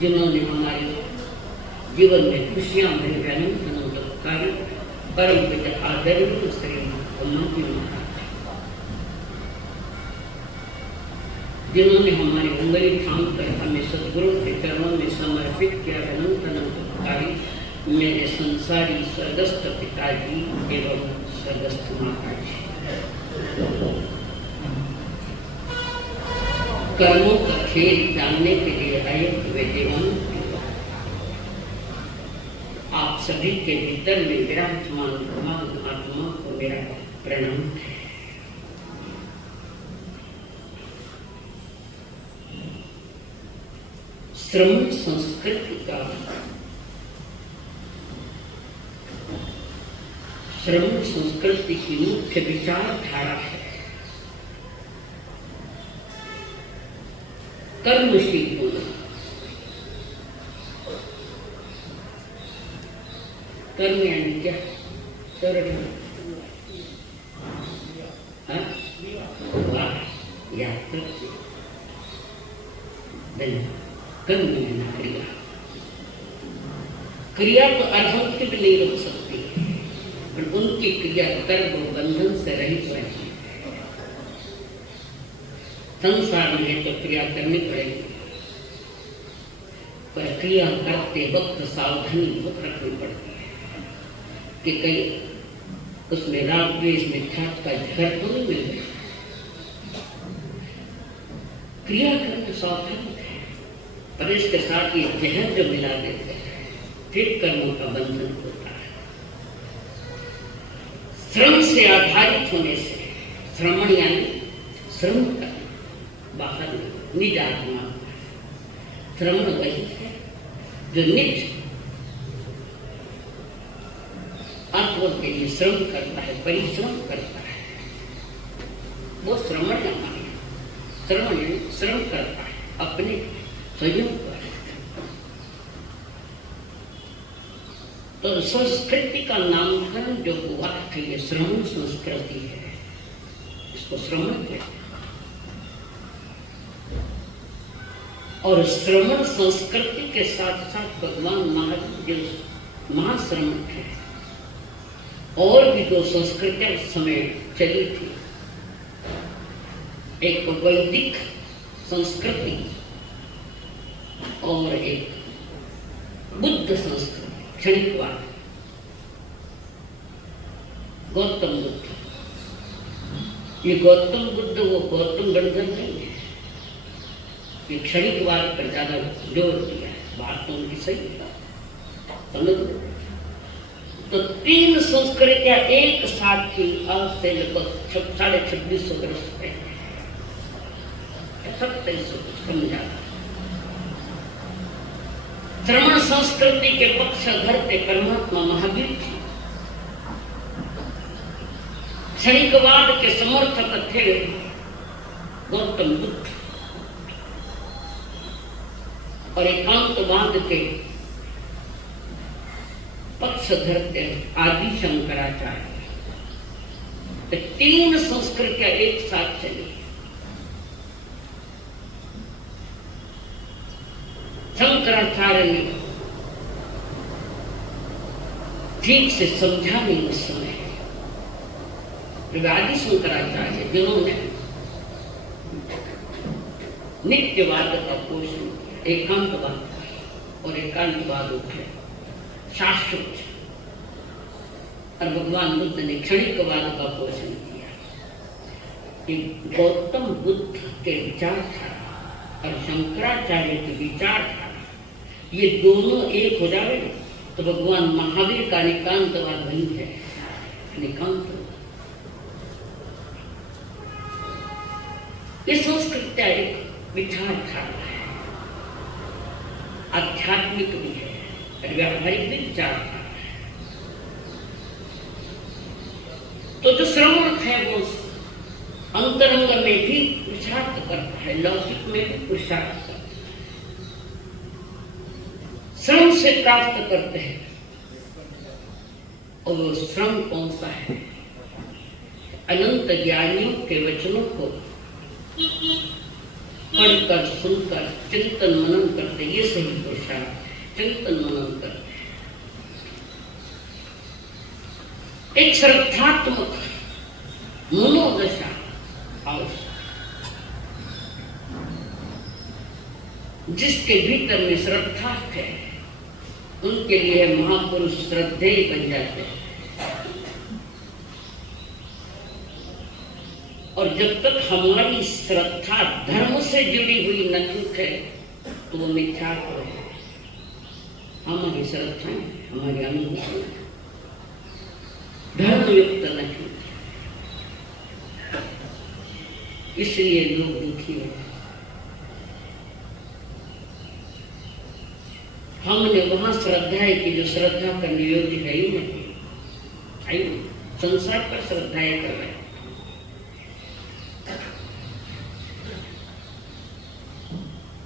जिन्होंने हमारे जीवन में खुशियां भरी परम पिता आदरणीय श्री जिन्होंने हमारी उंगली थाम कर हमें सदगुरु के चरणों में समर्पित किया। अनंत अनंत मेरे संसारी स्वर्गस्थ पिताजी एवं स्वर्गस्थ माता जी, कर्मों का खेल जानने के लिए आए हुए देवों, आप सभी के भीतर में विराजमान आत्मा को मेरा प्रणाम है। श्रमण संस्कृति का श्रमण संस्कृति की मुख्य विचारधारा है कर्मशील होना। कर्म यानी क्या? कर्म यानी क्रिया। क्रिया तो अर्हंत भी नहीं रोक सकती, पर उनकी क्रिया कर्म और बंधन से रहित रहती है। संसार में तो क्रिया करनी पड़ेगी, पर क्रिया करते वक्त सावधानी बहुत रखनी पड़ती है कि कहीं उसमें राग द्वेष मिथ्यात्व का घर तो नहीं मिल रहा। क्रिया करना सावधान है। पर इसके साथ ये जहर जो मिला देते हैं, फिर कर्मों का बंधन होता है। श्रम से आधारित होने से, श्रमण यानी श्रम करना, बाहर निज आत्मा। श्रमण वही है जो निज आत्मा के लिए श्रम करता है, परिश्रम करता है, वो श्रमण करना है। श्रमण श्रम करता है अपने स्वयं पर। तो संस्कृति का नामकरण जो हुआ कि ये श्रमण संस्कृति है, इसको श्रमण कहते हैं। और श्रमण संस्कृति के साथ साथ भगवान महावीर जो महाश्रमण है, और भी दो संस्कृतियां उस समय चली थी। एक वैदिक संस्कृति और एक बुद्ध संस्कृति, क्षणिकवाद। गौतम बुद्ध, ये गौतम बुद्ध वो गौतम गणधर नहीं है, ये क्षणिकवाद पर ज्यादा जोर दिया है। बात तो उनकी सही है, समझ लो। तो तीन संस्कृतियां एक साथ थी आज से लगभग 2650 वर्ष पहले, 2700 कुछ कम ज्यादा। श्रमण संस्कृति के पक्षधर थे परमात्मा महावीर जी, क्षणिकवाद के समर्थक थे गौतम बुद्ध, और एकांतवाद के पक्षधर थे आदि शंकराचार्य। तो तीन संस्कृतियां एक साथ चली। शंकराचार्य ने ठीक से समझा नहीं उस समय। आदि शंकराचार्य जिन्होंने नित्यवाद का पोषण, एकांतवाद और एकांतवाद उठे शाश्वत, और भगवान बुद्ध ने क्षणिकवाद का पोषण किया। कि गौतम बुद्ध के विचारधारा और शंकराचार्य के विचारधारा ये दोनों एक हो जाए तो भगवान महावीर का निकांतवाद नहीं है। निकांत ये संस्कृत एक विचारधारा है, आध्यात्मिक भी है और व्यावहारिक भी विचारधारा है। तो जो श्रवण है वो अंतरंग में भी पुरुषार्थ करता है, लौकिक में भी पुरुषार्थ करता है। श्रम से प्राप्त करते हैं, और वो श्रम कौन सा है? अनंत ज्ञानियों के वचनों को पढ़कर सुनकर चिंतन मनन करते, ये सही पुरुषार्थ। चिंतन मनन करते एक श्रद्धात्मक मनोदशा आवश्यक, जिसके भीतर में श्रद्धा है उनके लिए महापुरुष श्रद्धेय बन जाते हैं। और जब तक हमारी श्रद्धा धर्म से जुड़ी हुई न है तो वो मिथ्या है। हमारी श्रद्धा, हमारी अनुभूति धर्मयुक्त नहीं, इसलिए लोग दुखी हैं। हमने वहां श्रद्धा है कि जो श्रद्धा करने योग्य है ही नहीं, संसार पर श्रद्धाएं कर रहे हैं।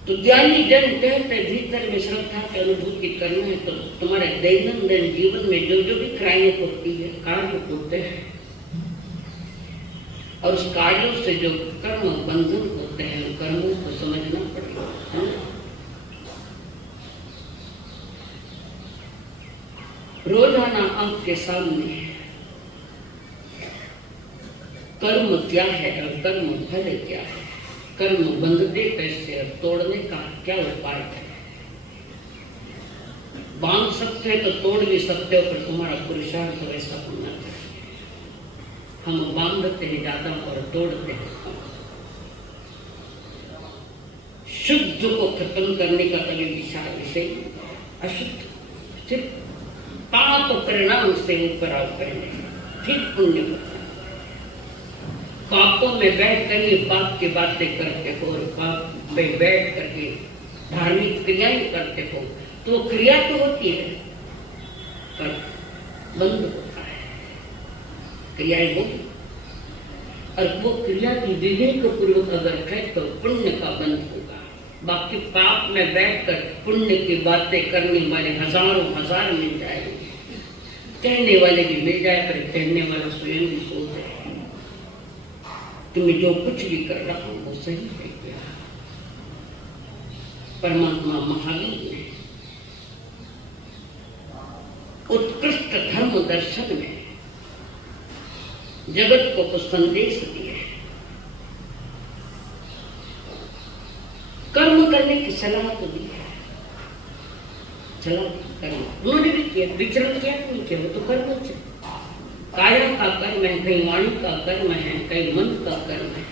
तो ज्ञानी जन कहते भीतर में श्रद्धा की अनुभूति करना है तो तुम्हारे दैनंदिन जीवन में जो जो भी क्राइयां होती है, कार्य होते हैं, और उस कार्यों से जो कर्म बंधन होते हैं, उन कर्मों को समझना पड़ेगा। रोजाना आपके सामने कर्म क्या है और कर्म फल क्या है, कर्म बंधते कैसे और तोड़ने का क्या उपाय है। बांध सकते हैं तो तोड़ भी सकते हो, पर तुम्हारा पुरुषार्थ वैसा होना चाहिए। हम बांधते हैं ज्यादा और तोड़ते हैं। शुद्ध को खत्म करने का कभी विचार विषय, अशुद्ध सिर्फ पाप परिणाम से ऊपर आप करने, फिर पुण्य करना। पापों में बैठ कर ये पाप की बातें करते हो और पाप में बैठ करके धार्मिक क्रियाएं करते हो, तो क्रिया तो होती है पर बंद होता है, क्रियाएं होती, और वो क्रिया की विवेक पूर्वक अगर है तो पुण्य का बंध होगा। बाकी पाप में बैठकर पुण्य की बातें करने वाले हजारों हजार मिल जाएंगे, कहने वाले भी मिल जाए, पर कहने वाला स्वयं भी सोच रहे कि मैं जो कुछ भी कर रहा हूं वो सही है क्या। परमात्मा महावीर ने उत्कृष्ट धर्म दर्शन में जगत को कुछ संदेश दिए, कर्म करने की सलाह तो दी है, चला कर्म उन्होंने भी किया, विचरण किया नहीं किया, वो तो कर्म से काया का कर्म है, कहीं वाणी का कर्म है, कहीं मन का कर्म है,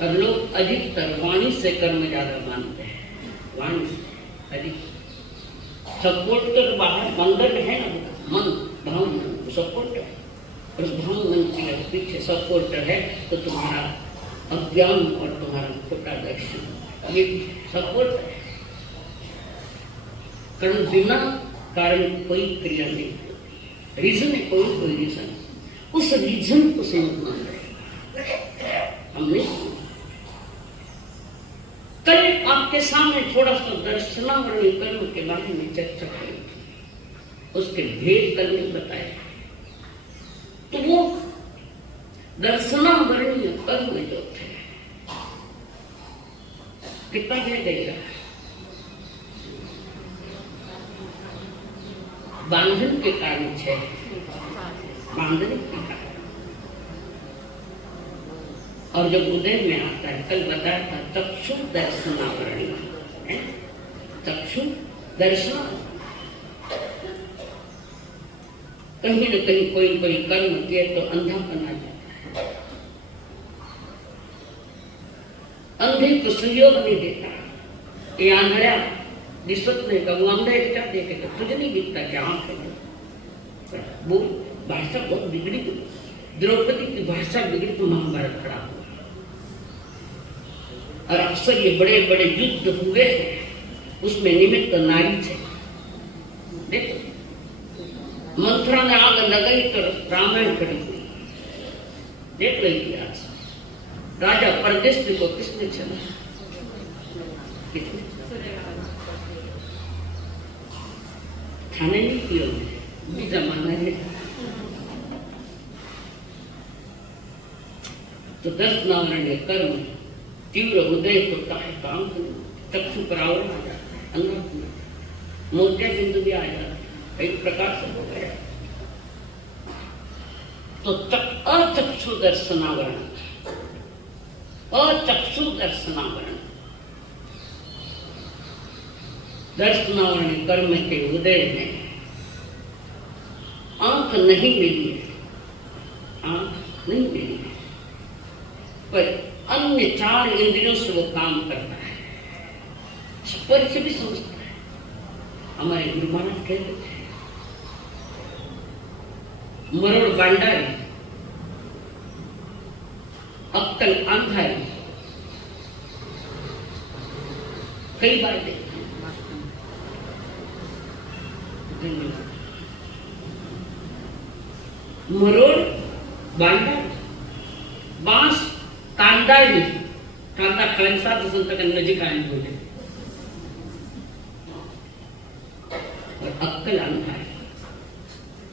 और लोग अधिकतर वाणी से कर्म ज्यादा मानते हैं, वाणी से अधिक सपोर्ट तो बाहर मंदिर है ना, मन भाव सपोर्ट, उस भाव मन के पीछे सपोर्टर है तो तुम्हारा अज्ञान और तुम्हारा खोटा दर्शन, ये सपोर्ट है। कारण बिना कारण कोई क्रिया नहीं होती, रीजन है कोई रीजन, उस रीजन को समझना है। हमने कल आपके सामने थोड़ा सा दर्शनावरणीय कर्म के बारे में चर्चा करी थी, उसके भेद कल में बताया। तो वो दर्शनावरणीय कर्म जो थे कितना भेद देगा, बांधन के कारण है, बांधने के कारण, और जब उदय में आता है, कल बताया था चक्षु दर्शनावरणीय है, चक्षु दर्शन, कहीं न कहीं कोई कोई कर्म किए तो अंधापन आ जाता है, अंधे को सहयोग नहीं देता, ये आंधळ्या दिसत नहीं का, वो अंधा क्या देखेगा, तुझे नहीं दिखता क्या आंख है, वो भाषा बहुत बिगड़ी, द्रौपदी की भाषा बिगड़ी तो महाभारत खड़ा हुआ, और अक्सर ये बड़े बड़े युद्ध हुए हैं, उसमें निमित्त नारी थे। देखो मंथरा ने आग लगाई तो रामायण खड़ी हुई, देख लो इतिहास। राजा परदेश को किसने चला, थाने नहीं किया, जमाना है तो 10 नावरण कर्म तीव्र उदय होता है, काम चक्षु पर आवरण आ जाता है, अंदर मोतिया बिंदु भी आ जाता है, एक प्रकार से हो गया। तो अचक्षु दर्शनावरण, अचक्षु दर्शनावरण, दर्शनावरण कर्म के उदय में आंख नहीं मिली है, आंख नहीं मिली है, पर अन्य 4 इंद्रियों से वो काम करता है, स्पर्श भी समझता है। हमारे गुरु महाराज कहते थे मरोड़ बांडारी, अक्कल अंधारी, कई बार देखा, मरोड़ बांडारी, बांस कांदाळी, कांदा खायचा असेल तर नजीक आण बोले, और अक्कल अंधारी।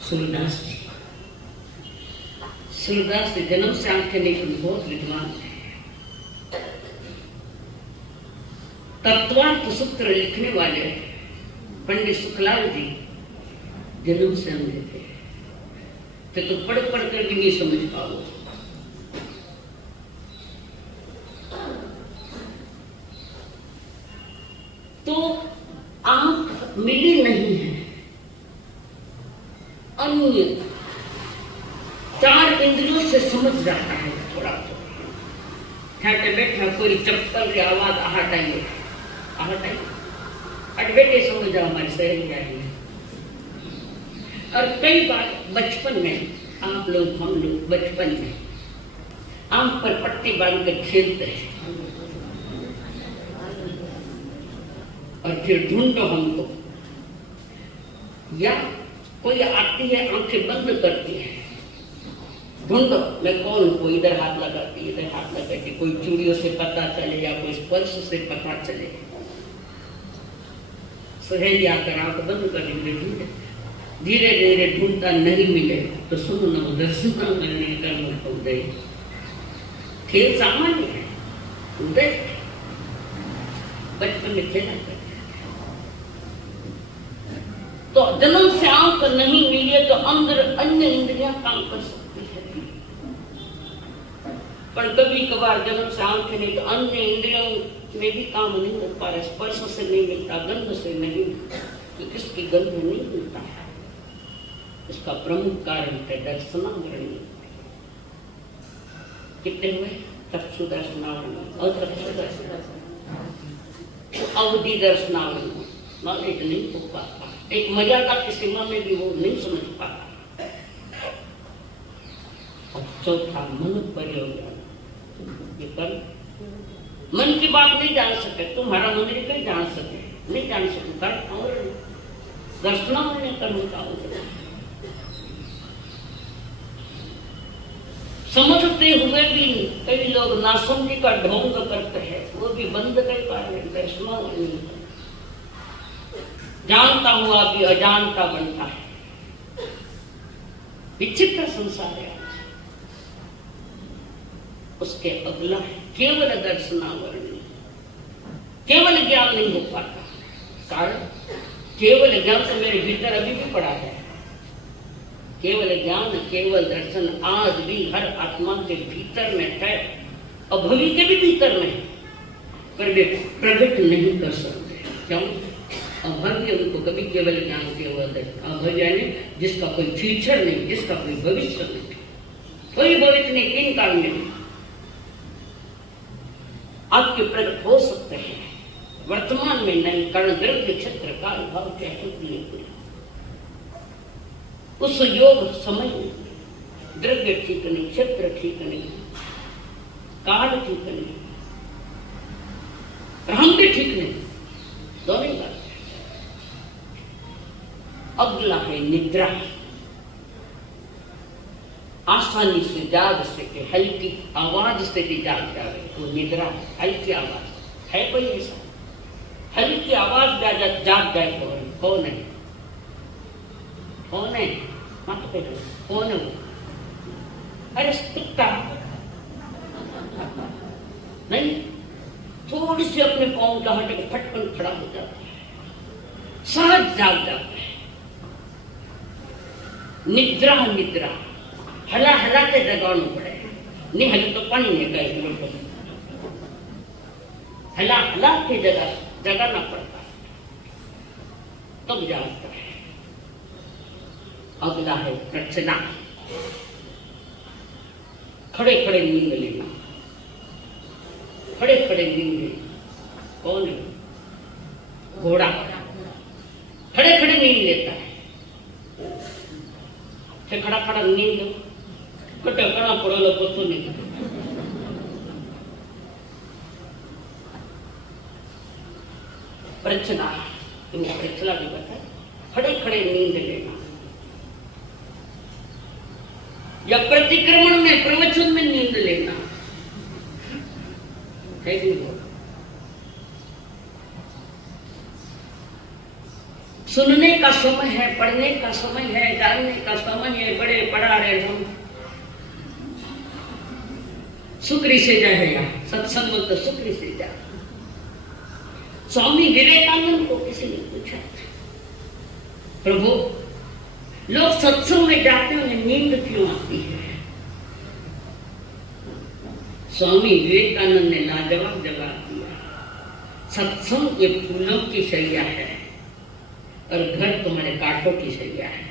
सूरदास जी, सूरदास जी जन्म से आंखें लेकिन बहुत विद्वान थे, तत्वार्थ सूत्र लिखने वाले पंडित सुखलाल जी जन्म से अंधे थे, तो पढ़ कर भी नहीं समझ पाओ। तो आंख मिली नहीं है, अन्य 4 इंद्रियों से समझ जाता है थोड़ा थोड़ा, ठाटे बैठा कोई चप्पल की आवाज आहट आई अट बेटे समझ जाओ हमारी सहेली आई है। और कई बार बचपन में आप लोग हम लोग बचपन में आंख पर पट्टी बांध कर खेलते हैं और फिर ढूंढो हमको, या कोई आती है आंखें बंद करती है, ढूंढो मैं कौन हूं, कोई इधर हाथ लगाती इधर हाथ लगाती, कोई चूड़ियों से पता चले या कोई स्पर्श से पता चले। सहेली आकर आंख बंद कर ढूंढे, धीरे धीरे ढूंढता नहीं मिले तो सुनो नमो दर्शन करने का मुझको उदय। खेल सामान्य है, उदय बचपन में खेला करते। तो जन्म से आंख नहीं मिली तो अंदर अन्य इंद्रियां काम कर सकती है, पर कभी कभार जन्म से आंख नहीं तो अन्य इंद्रियों में भी काम नहीं हो पा रहा। स्पर्श से नहीं मिलता, गंध से नहीं, तो किसकी गंध नहीं मिलता है। इसका प्रमुख कारण है दर्शनावरण। कितने हुए? चक्षु दर्शनावरण और चक्षु दर्शनावरण, अवधि दर्शनावरण नॉलेज नहीं हो पाता, एक मर्यादा की सीमा में भी वो नहीं समझ पाता। और चौथा मन पर्यवरण, मन की बात नहीं जान सके, तुम्हारा मंदिर कहीं जान सके नहीं जान सकता, और दर्शनावरण कर्म का समझते हुए भी कई लोग नासमझी का ढोंग करते हैं, वो भी बंद कई बार दर्शनावरण। जानता हुआ भी अजानता बनता है, विचित्र संसार है। उसके अगला है केवल दर्शनावरण, केवल ज्ञान नहीं हो पाता। कारण केवल ज्ञान तो मेरे भीतर अभी भी पड़ा है, केवल ज्ञान केवल दर्शन आज भी हर आत्मा के भीतर में है, अभवी के भी भीतर में है, पर वे प्रकट नहीं कर सकते। क्यों? अभव्य उनको कभी केवल ज्ञान केवल दर्शन, अभव्य यानी जिसका कोई फ्यूचर नहीं, जिसका कोई भविष्य नहीं, कोई भविष्य नहीं, किन काल में नहीं आपके प्रकट हो सकते हैं, वर्तमान में नहीं। कारण द्रव्य क्षेत्र काल भाव के अशुद्धि, उस योग समय द्रव्य ठीक नहीं, क्षेत्र ठीक नहीं, काल ठीक नहीं, हम भी ठीक नहीं, दोनों बात। अगला है निद्रा, आसानी से जाग सके, हल्की आवाज से भी जाग जाए तो निद्रा। हल्की आवाज है कोई ऐसा? हल्की आवाज जाग जाए तो कौन है? कौन है? मत कहो कौन है? अरे कुत्ता नहीं, थोड़ी सी अपने पाँव का हटे फटकन खड़ा हो जाता है, सहज जाग जाता है। निद्रा निद्रा हला हला के जगाना पड़े, नहीं हले तो पानी में गए, हला हला के जगाना पड़ता है तब जागता है। अगला है प्रचना, खड़े खड़े नींद लेना, खड़े खड़े नींद लेना। कौन है? घोड़ा खड़े खड़े नींद लेता है, खड़ा खड़ा नींद कड़ा पड़ेलो पशु नहीं। प्रचना, तुमने प्रचना भी बताया, खड़े खड़े नींद लेना, या प्रतिक्रमण में प्रवचन में नींद लेना है। सुनने का समय है, पढ़ने का समय है, जानने का समय है, बड़े पढ़ा रहे हम सुक्री से जाएगा, सत्संग तो सुक्री से जा। स्वामी विवेकानंद को किसी ने पूछा, प्रभु लोग सत्संग में जाते हैं उन्हें नींद क्यों आती है? स्वामी विवेकानंद ने लाजवाब जवाब दिया, सत्संग ये फूलों की शैया है और घर तुम्हारे कांटों की शैया है।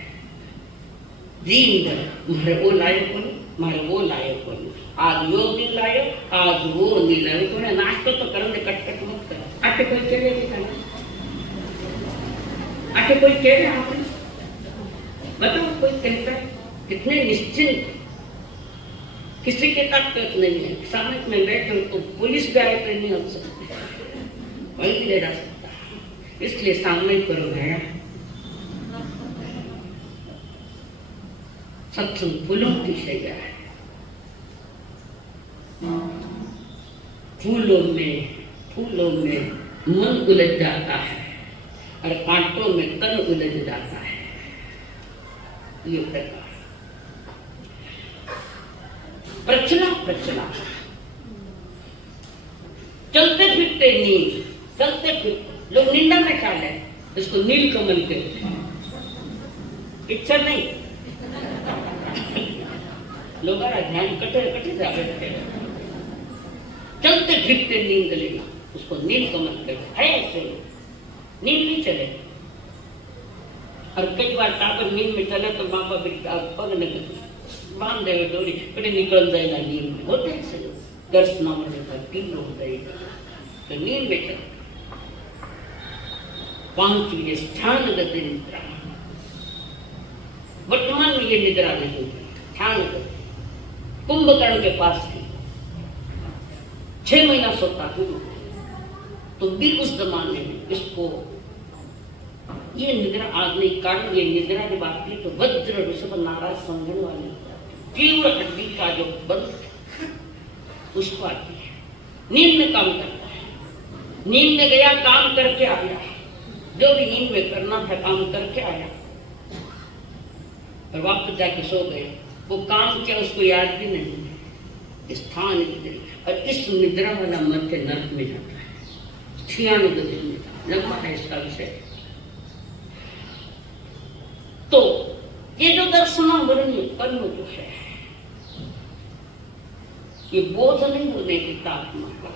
दिन भर मारे वो लायक बनो, मारे वो लायक बनो, आज यो नींद लायो, आज वो नींद लायो। तूने नाश्तो तो कर दे, कट मत कर। आटे कोई चले नहीं, आटे कोई कह रहे आपने बताओ, कोई कहता है? कितने निश्चिंत, किसी के ताकत नहीं है। सामने में बैठे तो पुलिस भी आए तो नहीं हो सकती, वही भी ले जा सकता, इसलिए सामने करो गया। सत्संग फूलों की शैया है, फूलों में मन उलझ जाता है और कांटों में तन उलझ जाता है। ये प्रकार प्रचना चलते फिरते नींद, चलते फिरते लोग निंदा में ख्याल है, इसको नील कमल के इच्छा नहीं, लोग ध्यान कटे जा बैठे, चलते फिरते नींद लेना, उसको नील कमल कहते हैं। ऐसे नींद नहीं चले, और कई बार टाबर नींद में चले तो माँ बाप पग न बांध दे डोरी, कटे निकल जाएगा नींद में। होते ऐसे लोग दर्शन तीन हो जाएगा तो नींद में चले। पांचवी स्थान गति निद्रा, वर्तमान में ये निद्रा नहीं है, ध्यान गति। कुंभकर्ण के पास थी, 6 महीना सोता था, तो भी उस जमाने में इसको ये निद्रा आज नहीं, कारण ये निद्रा जब आती है तो वज्र ऋषभ नाराज समझने वाली तीव्र हड्डी का जो बल उसको आती है। नींद में काम करता है, नींद में गया, काम करके आया, जो भी नींद में करना था काम करके आया और वापस जाके सो गए। वो काम किया उसको याद भी नहीं, स्थान निद्रा। और इस निद्रा वाला मध्य नर्क में जाता है। 96 दिन लंबा है इसका विषय। तो ये जो दर्शनावरणीय कर्म जो है, ये बोध नहीं होने की आत्मा का,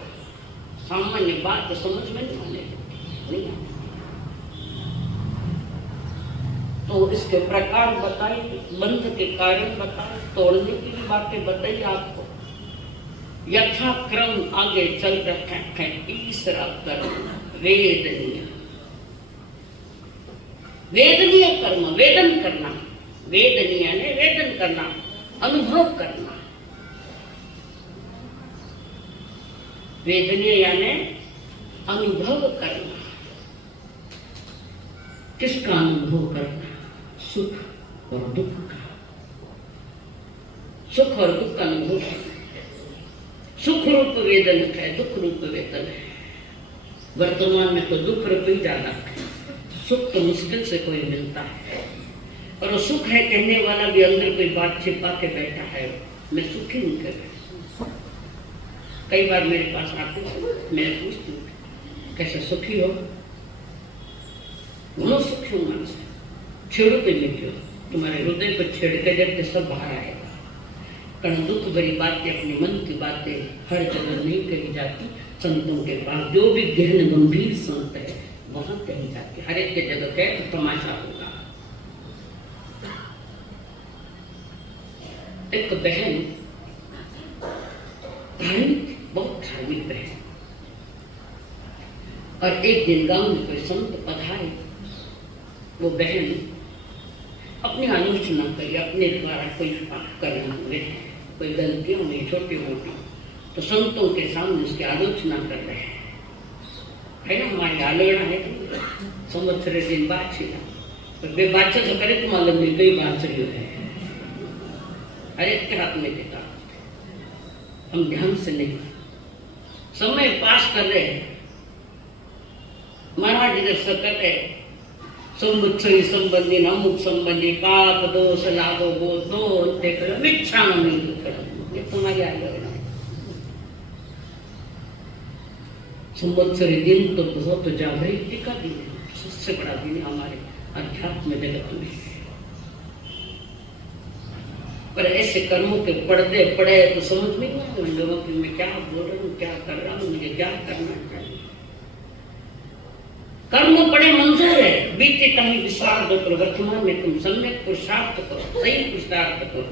सामान्य बात तो समझ में नहीं आने नहीं आने। तो इसके प्रकार बताए, बंध के कारण बताए, तोड़ने की भी बातें बताई आपको। यथाक्रम आगे चल रखा है तीसरा कर्म वेदनीय। वेदनीय कर्म, वेदन करना, वेदनीय ने वेदन करना, अनुभव करना। वेदनीय यानी अनुभव करना। किसका अनुभव करना? सुख और दुख का, सुख और दुख का अनुभव करना। सुख रूप वेदन है, दुख रूप वेदन है। वर्तमान में तो दुख रूप ही ज्यादा है, सुख तो मुश्किल से कोई मिलता है। और सुख है कहने वाला भी अंदर कोई बात छिपा के बैठा है, मैं सुखी नहीं कर रहा। कई बार मेरे पास आते मैं पूछती हूँ कैसे सुखी हो? वो सुखी हूँ मन से। छेड़ो पे लिखो, तुम्हारे हृदय पर छेड़ के जब सब बाहर आएगा। कारण दुख भरी बातें, अपने मन की बातें हर जगह नहीं कही जाती। संतों के पास जो भी गहन गंभीर संत है वहां कही जाती। हर एक के जगह कहे तो तमाशा होगा। एक बहन धार्मिक, बहुत धार्मिक बहन, और एक दिन गांव में कोई संत पधारे। वो बहन अपनी आलोचना करी, अपने द्वारा कोई करना हुए, कोई गलतियों में छोटी मोटी, तो संतों के सामने उसकी आलोचना कर रहे हैं। है ना, हमारी आलोचना है संवत्सर दिन बात छिड़ा, तो वे बातचीत तो करे तो मालूम नहीं कई बात सही है। अरे के हाथ में देता, हम ध्यान से नहीं, समय पास कर रहे हैं। महाराज जी सकते संवत्सरी संबंधी अमुक संबंधी पाप दोष लाभो वो दो देख मिच्छा नहीं दुख, ये तुम्हारी आलोचना है। संवत्सरी दिन तो बहुत जागृति का दिन है, सबसे बड़ा दिन है हमारे अध्यात्म जगत में। पर ऐसे कर्मों के पर्दे पड़े तो समझ में नहीं आए लोगों की मैं क्या बोल रहा हूँ, क्या कर रहा हूँ, मुझे क्या करना चाहिए। कर्म पड़े मंजूर है, बीते कहीं विश्राम दो, वर्तमान में तुम सम्यक पुरुषार्थ करो, सही पुरुषार्थ करो।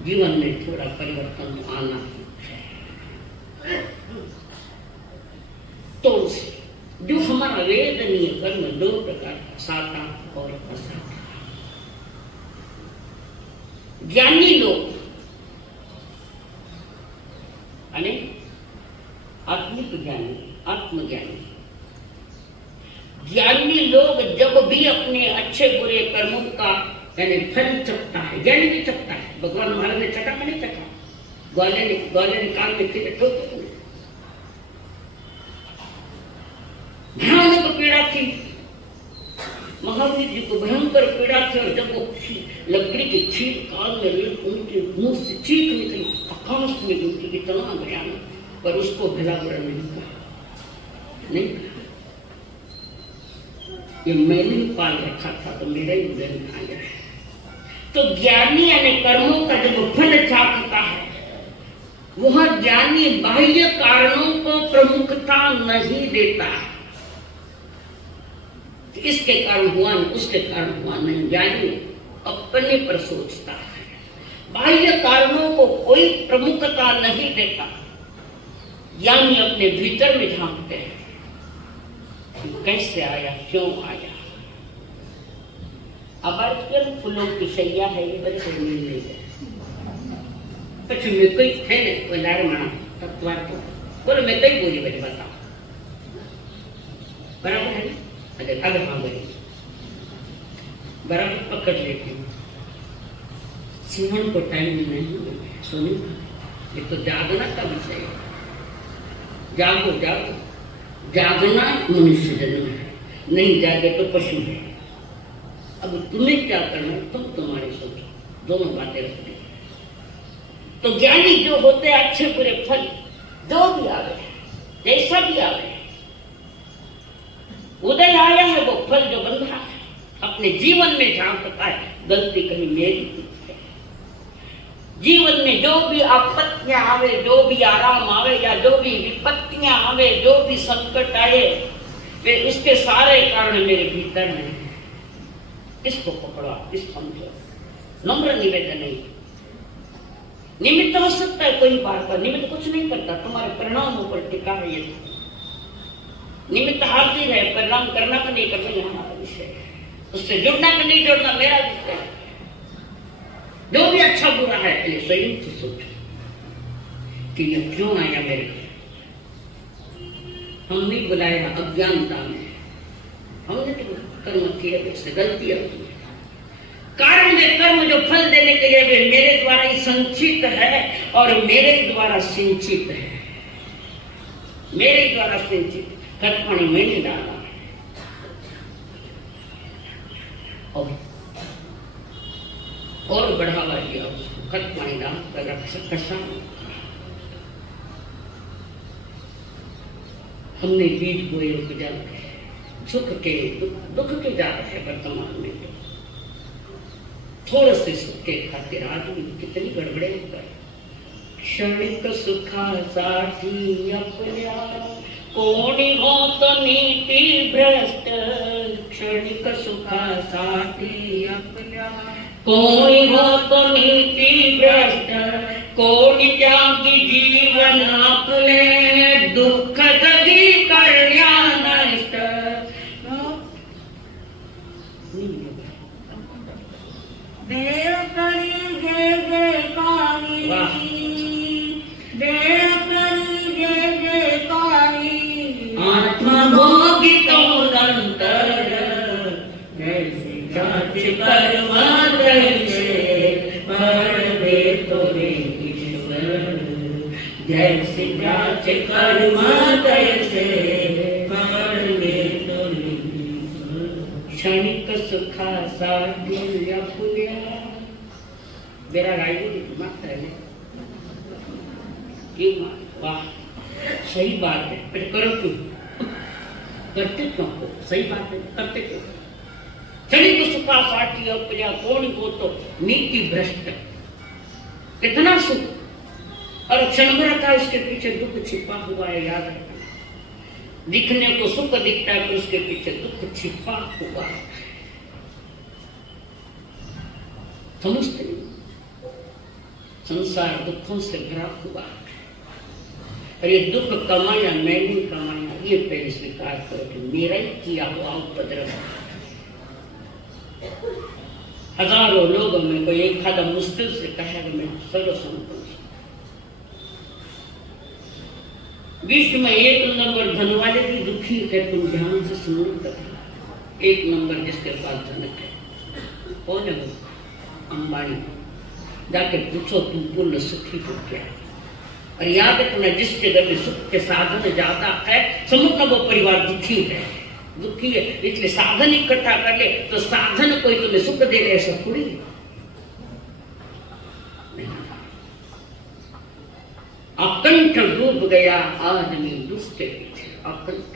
जीवन में थोड़ा परिवर्तन तो आना है। तो जो हमारा वेदनीय कर्म दो प्रकार का, साता और असाता। ज्ञानी लोग यानी आत्मिक ज्ञानी, आत्मज्ञानी, ज्ञानी लोग जब भी अपने अच्छे बुरे कर्मों का यानी फल चखता है, ज्ञानी भी चखता है। भगवान महाराज ने चखा, नहीं चखा, ग्वाले निकाल में फिर ठोक। भयानक पीड़ा थी महावीर जी को, भयंकर पीड़ा थी। और जब वो लकड़ी की छील काल में उनके मुंह से चीख निकली, आकाश में उनकी इतना भयानक, पर उसको भला बुरा नहीं कहा, नहीं कहा। ये मैंने पाल रखा था तो मेरा ही उदय आ गया। तो ज्ञानी यानी कर्मों का जब फल चाखता है, वह ज्ञानी बाह्य कारणों को प्रमुखता नहीं देता। इसके कारण हुआ नहीं, उसके कारण हुआ नहीं, ज्ञानी अपने पर सोचता है, बाह्य कारणों को कोई प्रमुखता नहीं देता। ज्ञानी अपने भीतर में झांकते हैं, कैसे आया, क्यों आया। अब आजकल फूलों की सैया है, ये बड़े मिल नहीं गए। પછી મેં કઈ થઈ ને કોઈ લારમણા તત્વાર તો બોલો મેં કઈ બોલી બધી बताओ, बराबर है ना। अगर हाँ बोले बराबर पकड़ लेती हूँ। सिमरन को टाइम नहीं सोनी, ये तो जागना का विषय है। जागो जागो, जागना मनुष्य जन्म है, नहीं जागे तो पशु है। अब तुम्हें क्या करना है, तुम तुम्हारी सोचो, दोनों बातें रखते। तो ज्ञानी जो होते हैं, अच्छे बुरे फल जो भी आवे, जैसा भी आवे, उदय आया है वो फल जो बंधा है, अपने जीवन में झांकता है, गलती कहीं मेरी है। जीवन में जो भी आपत्तियां आवे, जो भी आराम आवे, या जो भी विपत्तियां आवे, जो भी संकट आए, वे उसके सारे कारण मेरे भीतर हैं। इसको पकड़ो, इस समझो। नम्र निवेदन नहीं, निमित्त हो सकता है कोई बार पर, निमित्त कुछ नहीं करता, तुम्हारे परिणामों पर टिका है। ये निमित्त हाजिर है, परिणाम करना का नहीं करना, यह हमारा विषय है। उससे जुड़ना का नहीं जुड़ना मेरा विषय है। जो भी अच्छा बुरा है, पहले स्वयं से सोचो कि ये क्यों आया मेरे को। हमने बुलाया अज्ञानता में, हमने तो कर्म किया, उससे गलती होती है। कारण वे कर्म जो फल देने के लिए वे मेरे द्वारा ही संचित है और मेरे द्वारा सिंचित है, मेरे द्वारा सिंचित। खतपानी मैंने डाला और बढ़ावा दिया उसको, खतपानी डाल कर कसा। हमने बीज बोए उपजा, सुख के दुख के जा रहे वर्तमान में। थोड़े से सुख के खातिर आदमी कितनी गड़बड़े होकर। क्षणिक सुखा साथी अपना, कोणी हो तो नीति भ्रष्ट। क्षणिक सुखा साथी अपना, कोणी हो तो नीति भ्रष्ट। कोणी त्यागी जीवन आपले, दुःख दगी करण्या नष्ट। देव करी जय जयकारी, देव करी जय जयकारी। आत्मा भोगी तो अंतर, जैसे जांच कर्म तैसे, पर दे तो ईश्वर। जैसे जांच कर्म तैसे, पर दे तो ईश्वर। क्षणिक सुखा साध्य पुण्य। मेरा राय मात्र है, वाह सही बात है, पर करो क्यों, करते क्यों हो, सही बात है, करते क्यों। क्षणिक सुखा साध्य अपना, कौन को तो नीति भ्रष्ट। कितना सुख और क्षण भर का, उसके पीछे दुख छिपा हुआ है, याद रखना। दिखने को सुख दिखता है, तो उसके पीछे दुख छिपा हुआ है, समझते नहीं। संसार दुखों से भरा हुआ है और ये दुख कमाया मैंने कमाया, ये पहले स्वीकार करो कि मेरा ही किया हुआ उपद्रव। हजारों लोगों में कोई एक आधा मुश्किल से कहेगा मैं सर्वसंतोष। विश्व में एक नंबर धन वाले भी दुखी है, तुम ध्यान से सुनो कभी। एक नंबर जिसके पास धन है कौन है वो? अंबानी। जाके पूछो तुम पूर्ण सुखी हो क्या? और याद रखना जिसके घर में सुख के साधन ज्यादा है समझना वो परिवार दुखी है, दुखी है। इसलिए साधन इकट्ठा कर ले तो साधन कोई तुम्हें सुख दे रहे ऐसा थोड़ी है। अकंठ डूब गया आदमी दुख के पीछे, अकंठ।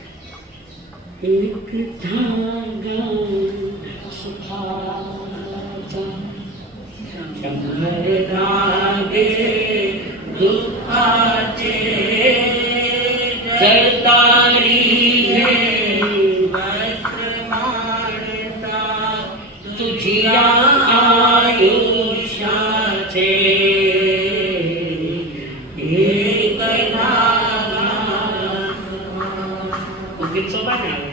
एक धागा शंकर धागे दुखाचे जरतारी है वस्त्र मानता तुझिया आयुष्याचे एक धागा। वो गीत सोबा में आवे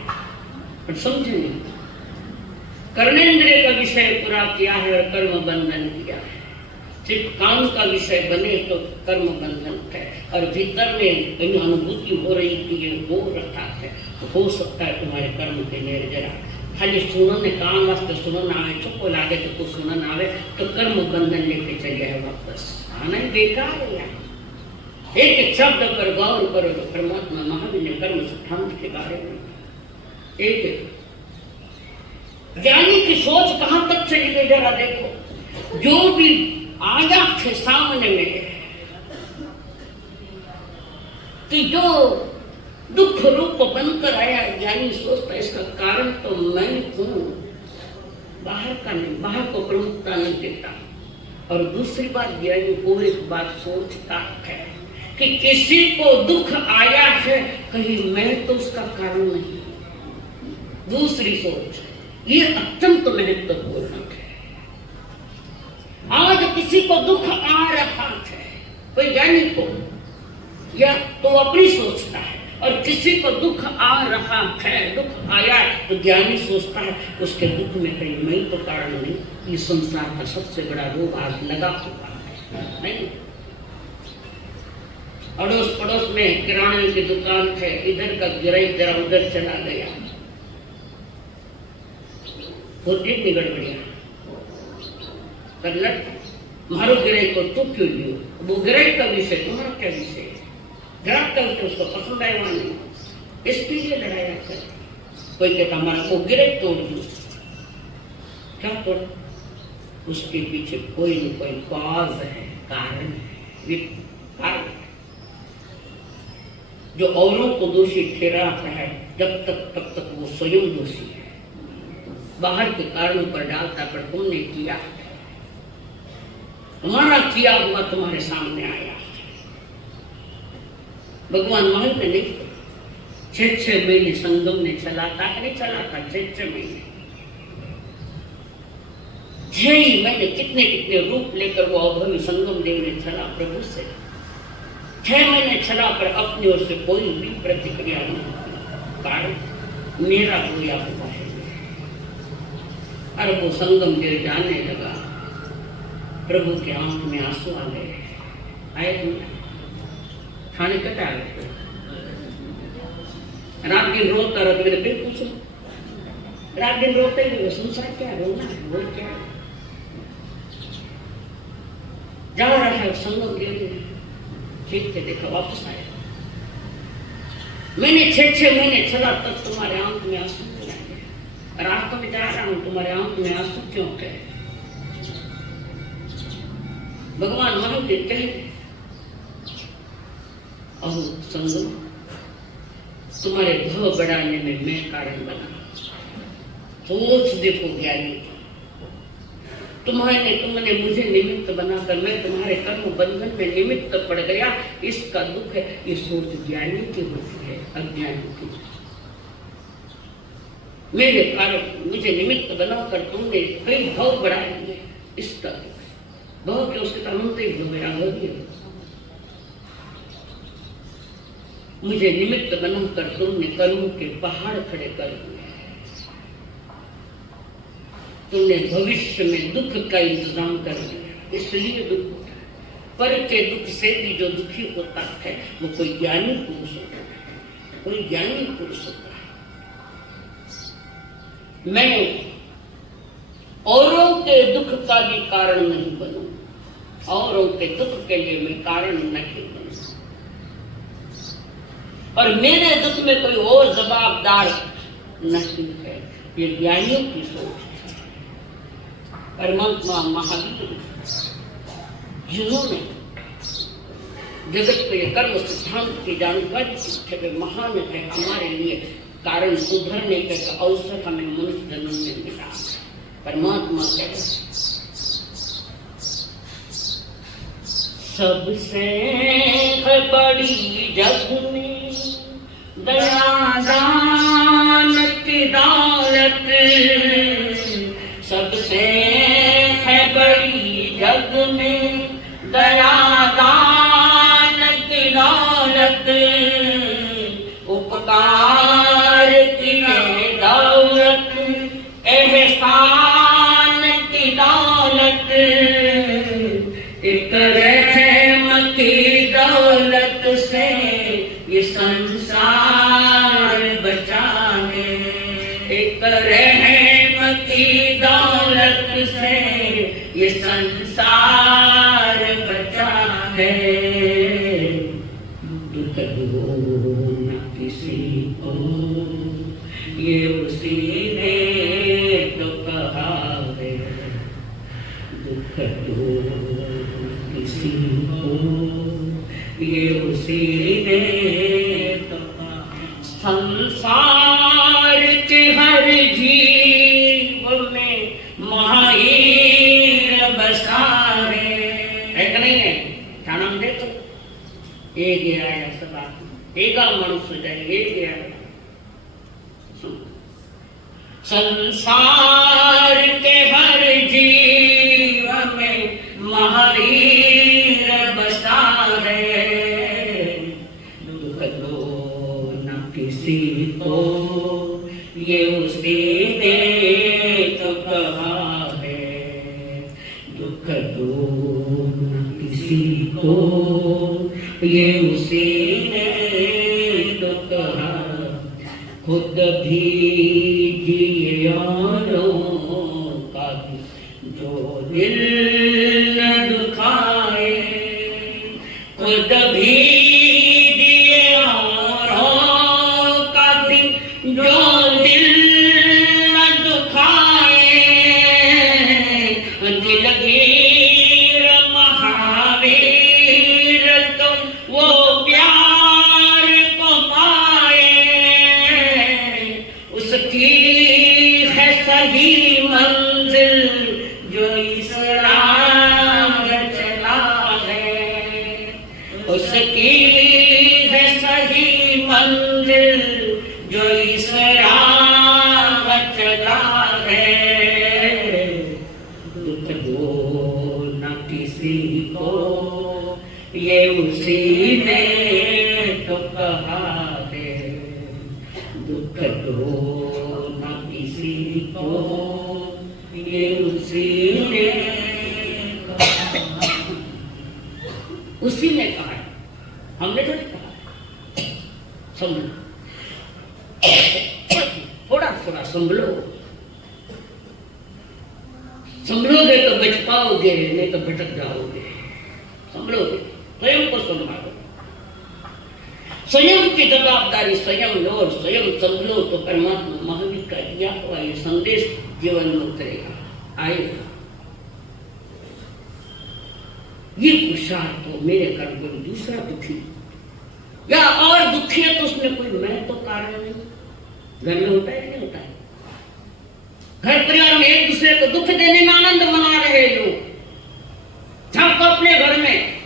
पर समझे नहीं। कर्मेंद्रिय का विषय पूरा किया है और कर्म बंधन किया है। सिर्फ काम का विषय बने तो कर्म बंधन है और भीतर में कहीं अनुभूति हो रही थी ये हो रखा है, हो सकता है तुम्हारे कर्म के निर्जरा खाली सुनने काम वास्ते सुनना आवे, चुप लागे तो कुछ सुनना आवे तो कर्म बंधन लेके चले आए वापस। आना ही बेकार है यार। एक शब्द पर गौर करो तो परमात्मा महावीर ने कर्म सिद्धांत के बारे में एक ज्ञानी की सोच कहां तक चली गई जरा देखो। जो भी आया थे सामने में कि जो दुख रूप बनकर आया, ज्ञानी सोचता इसका कारण तो मैं हूं, बाहर का नहीं, बाहर को प्रमुखता नहीं देता। और दूसरी बात ज्ञानी को एक बात सोचता है कि किसी को दुख आया है कहीं मैं तो उसका कारण नहीं। दूसरी सोच ये अत्यंत महत्वपूर्ण है। आज किसी को दुख आ रहा है कोई ज्ञानी को या तो अपनी सोचता है, और किसी को दुख आ रहा है, दुख आया तो ज्ञानी सोचता है उसके दुख में कहीं मैं तो कारण नहीं। ये संसार का सबसे बड़ा रोग आज लगा हुआ है नहीं। अड़ोस पड़ोस में किराने की दुकान है, इधर का गिराई जरा उधर चला गया, होती नहीं गड़बड़िया कर मारो गिराई को तू क्यों लियो? वो गिराई का विषय तुम्हारा क्या विषय? ग्राहक का विषय उसको पसंद आया वहां नहीं, इसके लिए लड़ाया कर। कोई कहता हमारा वो गिराई तोड़ दो, क्या तोड़? उसके पीछे कोई न कोई कॉज है, कारण है, जो औरों को दोषी ठहराता है जब तक वो स्वयं दोषी है। बाहर के कारणों पर डालता पर तुमने किया, तुम्हारा किया हुआ तुम्हारे सामने आया। भगवान महल में नहीं, 6 महीने संगम ने चलाता है, नहीं चलाता 6 महीने, 6 महीने कितने कितने रूप लेकर वो अवधि संगम देव ने चला प्रभु से। 6 महीने चला पर अपनी ओर से कोई भी प्रतिक्रिया नहीं, कारण मेरा रोया हुआ है। और वो संगम देव जाने लगा, प्रभु के आंख में आंसू आ गए, आए खाने कटा गए। रात दिन रोता रहा, मेरे फिर पूछो, रात दिन रोते ही संसार क्या रोना है, वो क्या जा रहा है। संगम देव ठीक है देखा वापस आया। मैंने 6 महीने चला तक तुम्हारे आंख में आंसू नहीं आए, और आज तो मैं जा रहा हूं तुम्हारे आंख में आंसू क्यों है? भगवान महावीर देते हैं अहो संगम, तुम्हारे भव बढ़ाने में मैं कारण बना। सोच देखो ज्ञानी, तुमने मुझे निमित्त बनाकर मैं तुम्हारे कर्म बंधन में निमित्त पड़ गया, इसका दुख है। ये सोच ज्ञानी की होती है, अज्ञानी की। मेरे कारण मुझे निमित्त बनाकर तुमने कई भाव बढ़ा दिए, इसका दुख है। बहुत के उसके तमंते ही हो गया। मुझे निमित्त बनाकर तुमने कर्म के पहाड़ खड़े कर दिए। तुमने भविष्य में दुख का इंतजाम कर दिया, इसलिए दुख होता है। पर के दुख से भी जो दुखी होता है वो कोई ज्ञानी पुरुष होता है, कोई ज्ञानी पुरुष होता है। मैं औरों के दुख का भी कारण नहीं बनूं, औरों के दुख के लिए मैं कारण नहीं बनूं, और मेरे दुख में कोई और जवाबदार नहीं है। ये ज्ञानियों की सोच है। परमात्मा महावीर जिन्होंने जगत को ये कर्म सिद्धांत की जानकारी दी है, वे महान है। हमारे लिए कारण सुधरने के अवसर हमें मनुष्य जन्म में मिला। परमात्मा कहते सबसे बड़ी जग में दया दान की दौलत, सबसे है बड़ी जग में दया दान की दौलत, उपकार की दौलत, एहसान की दौलत, एक रहम की दौलत से ये संसार बचा है। एक रहम की दौलत से ये संसार बचा है। दुख दो न किसी को, ये उसी ने तो कहा है। दुख दो किसी को, ये उसी ने तो कहा। संसार के हर जीव में महावीर बसारे है कि नहीं है? क्या नाम देखो, एक गया सदा एका मनुष्य जाए, एक गया। संसार के हर जीव में महावीर बसारे, दुख दो न किसी को, ये उसी ने तो कहा है। दुख दो न किसी को, ये उसी ने तो कहा। खुद भी जिए औरों का जो दिल न दुखाए, खुद भी दिए औरों का जो दिल न दुखाए। दिलगीर महावीर तो वो प्यार को पाए, उसकी है सही मंजिल जो इस राह चला है। उसकी है सही मंजिल जो इस राह चला है। दुख दो न किसी को, ये उसी ने तो कहा है। दुख दो न किसी को, ये उसी ने कहा। उसी ने कहा, हमने तो नहीं कहा। समझो, थोड़ा थोड़ा संभलो, संभलोगे तो बच पाओगे, नहीं तो भटक जाओगे। संभलोगे, स्वयं को संभालो, स्वयं की जवाबदारी स्वयं लो और स्वयं संभलो, तो परमात्मा महावीर का दिया हुआ ये संदेश जीवन में उतरेगा, आएगा। ये पुरुषार्थ तो मेरे घर कोई दूसरा दुखी या और दुखी है तो उसमें कोई मैं तो कारण नहीं। घर में होता है नहीं होता है? घर परिवार में एक दूसरे को दुख देने में आनंद मना रहे लोग। झांको अपने घर में,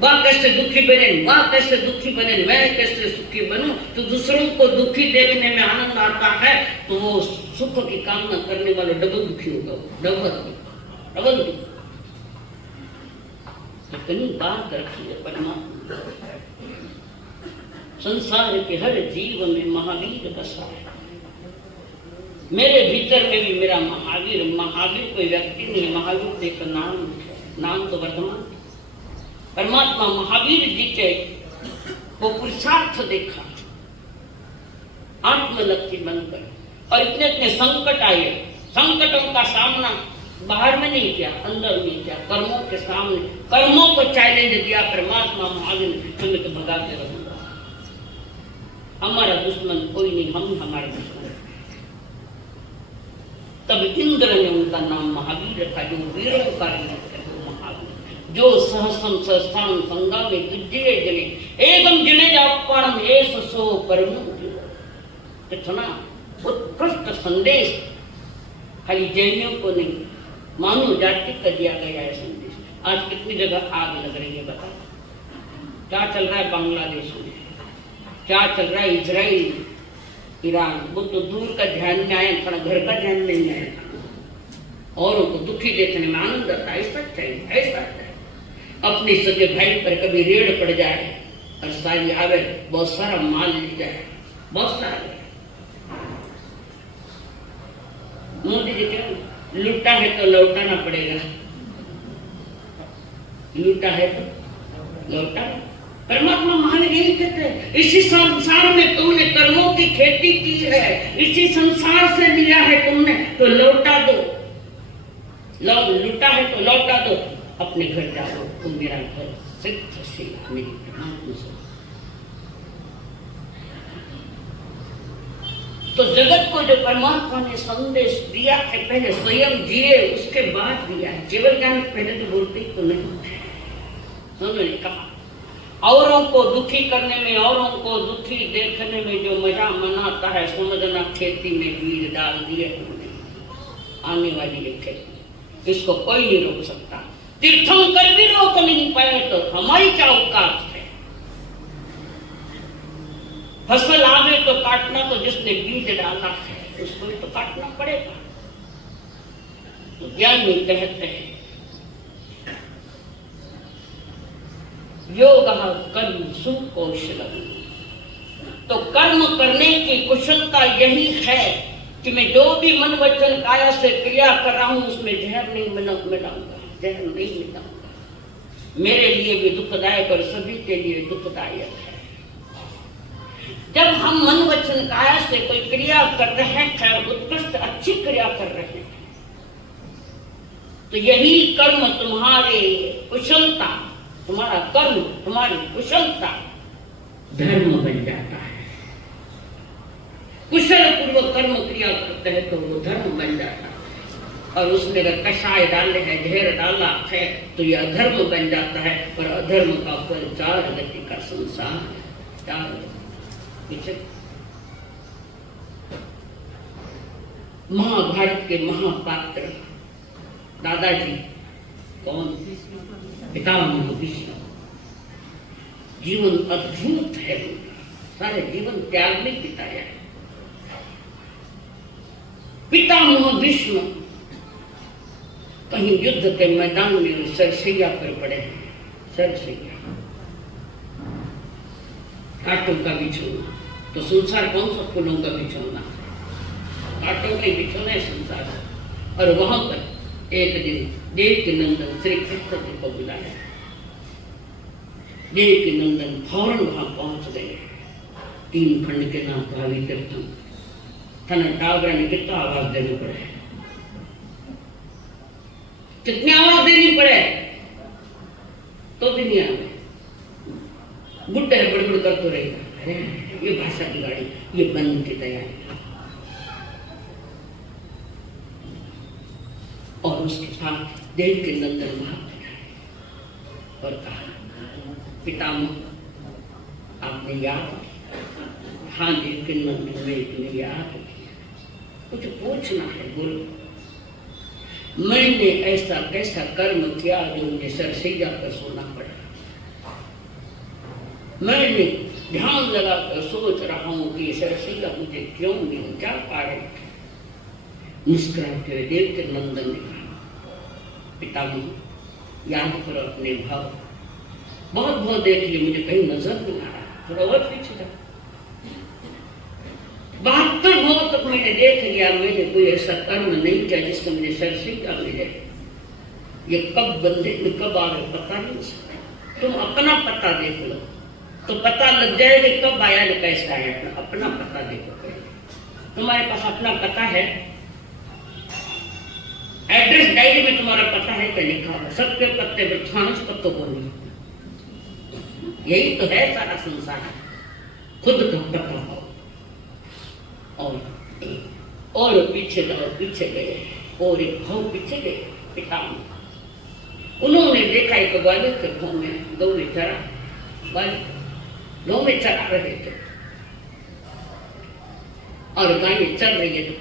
वह कैसे दुखी बने, वह कैसे दुखी बने, मैं कैसे सुखी बनूं। तो दूसरों को दुखी देखने में आनंद आता है तो वो सुख की कामना करने वाले डबल दुखी होगा, डबल दुख। तो कहीं बात रखिए परमात्मा। संसार के हर जीव में महावीर बसा है। मेरे भीतर में भी मेरा महावीर, महावीर कोई व्यक्ति नहीं, महावीर एक नाम तो वर्तमान। परमात्मा महावीर जी के वो पुरुषार्थ देखा आत्मलक्ष्य बनकर, और इतने इतने संकट आए, संकटों का सामना बाहर में नहीं किया, अंदर नहीं किया, कर्मों के सामने कर्मों को चैलेंज दिया। परमात्मा महावीर तुम्हें तो भगाते रहूंगा, हमारा दुश्मन कोई नहीं, हम हमारे दुश्मन। तब इंद्र ने उनका नाम महावीर रखा, जो वीरों का वो महावीर, जो सहस्रम सहस्त्रान संगामे तुझे जने एवं जिने जापणम एस सो परम। इतना उत्कृष्ट संदेश खाली जैनियों को नहीं, मानव जाति का दिया गया है संदेश। आज कितनी जगह आग लग रही है बता, क्या चल रहा है बांग्लादेश में, क्या चल रहा है इजराइल, ईरान, वो तो दूर का ध्यान में आया, थोड़ा घर का ध्यान नहीं आया। औरों को दुखी देखने में आनंद आता है, ऐसा चाहिए, ऐसा है। अपने सगे भाई पर कभी रेड पड़ जाए और सारी आवे, बहुत सारा माल ले जाए, बहुत सारा। मोदी जी क्या लूटा है तो लौटाना पड़ेगा, लूटा है तो लौटा। परमात्मा महावीर यही कहते हैं, इसी संसार में तुमने कर्मों की खेती की है, इसी संसार से लिया है तुमने, तो लौटा दो। लूटा है तो लौटा दो, अपने घर जाओ, तुम मेरा घर सिद्ध से तो जगत को जो परमात्मा ने संदेश दिया है, पहले स्वयं जिए, उसके बाद दिया है। केवल ज्ञान पहले तो बोलते ही तो नहीं, उन्होंने कहा औरों को दुखी करने में, औरों को दुखी देखने में जो मजा मनाता है, समझना खेती में बीज डाल दिए हमने, आने वाली है खेती, इसको कोई नहीं रोक सकता। तीर्थंकर भी रोक नहीं पाए तो हमारी क्या औकात है। फसल आवे तो काटना, तो जिसने बीज डाला है उसको भी तो काटना पड़ेगा। तो ज्ञानी कहते हैं योग कर्म सुकौशलम, तो कर्म करने की कुशलता यही है कि मैं जो भी मन वचन काया से क्रिया कर रहा हूं उसमें जहर नहीं मिलाऊंगा, जहर नहीं मिलाऊंगा। मेरे लिए भी दुखदायक और सभी के लिए दुखदायक है। जब हम मन वचन काया से कोई क्रिया कर रहे हैं, उत्कृष्ट अच्छी क्रिया कर रहे हैं, तो यही कर्म तुम्हारे कुशलता, तुम्हारा कर्म, तुम्हारी कुशलता धर्म बन जाता है। कुशल पूर्वक कर्म क्रिया करते हैं तो वो धर्म बन जाता है। और उसमें अगर कषाय डाले हैं, ढेर डाला है, तो यह अधर्म बन जाता है। और अधर्म का फल चार गति का संसार, चार महाभारत के महापात्र दादाजी कौन? पितामह भीष्म। जीवन अद्भुत है, सारे जीवन त्याग में बिताया। पितामह भीष्म कहीं युद्ध के मैदान में सरसैया पर पड़े, सरसैया कांटों का बिछोना। तो संसार कौन सा फूलों का बिछोना, कांटों का बिछोना है संसार। और वहां पर एक दिन देवकी नंदन श्री कृष्ण जी को बुलाया। देवकी नंदन फौरन वहां पहुंच गए। 3 खंड के नाम भावी तीर्थम थाना टावरा ने कितना आवाज देनी पड़े, कितनी आवाज देनी पड़े तो भी नहीं आवे। बुढ़े बड़बड़ कर तो रहेगा, अरे ये भाषा की गाड़ी, ये बंद की तैयारी। और उसके साथ देव के नंदन भाग और कहा, पितामह आपने याद? हाँ देव के नंदन में इतने याद किया, कुछ पूछना है बोलो। मैंने ऐसा कैसा कर्म किया जो मुझे सरसैया पर सोना पड़ा? मैंने ध्यान लगाकर सोच रहा हूं कि सरसैया मुझे क्यों मिली, क्या कारण? मुस्कुराते हुए देव के नंदन ने कहा, पितामह याद करो अपने भाव। बहुत बहुत देख लिए, मुझे कहीं नजर नहीं आ रहा, थोड़ा और पीछे जाओ। 72 भाव तक मैंने देख लिया, मैंने कोई ऐसा कर्म नहीं किया जिसका मुझे सरसी का मिले। ये कब बंदे में कब आ गए पता नहीं सकता। तुम अपना पता देख लो तो पता लग जाएगा कब आया न कैसा आया। अपना पता देखो, तुम्हारे पास अपना पता है, एड्रेस डायरी में तुम्हारा पता है क्या लिखा होगा? सबके पत्ते पर फानस पत्तों को नहीं। यही तो है सारा संसार, खुद का पता हो। और पीछे गए और एक भाव पीछे गए पिता। उन्होंने देखा एक ग्वालियर के गाँव में गौ में चरा, गाँव में चरा रहे थे और गायें चल रही है तो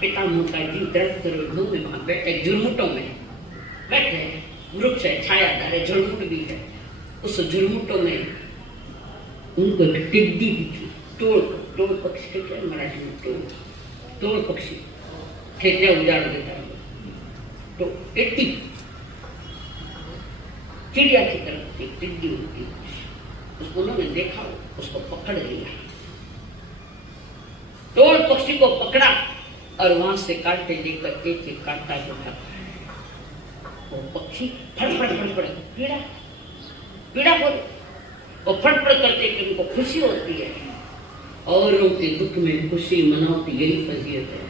पिता मोटा जी दर्द करो गाँव में वहां बैठे झुरमुटों में बैठे, वृक्ष है छायादार है, झुरमुट भी है। उस झुरमुटों में उनको एक टिड्डी दिखी, टोड़ पक्षी कहते हैं मराठी में, टोड़ पक्षी खेत उजाड़ देता है तो टिड्डी, चिड़िया की तरफ एक टिड्डी होती है। उसको उन्होंने देखा, उसको पकड़ लिया, टोड़ पक्षी को पकड़ा और वहां से कांटे लेकर एक कांटा उठा, वो पक्षी फड़फड़ पीड़ा बोले, और फड़फड़ करते कि उनको खुशी होती है और उनके दुख में खुशी मनाती, यही फजीयत है।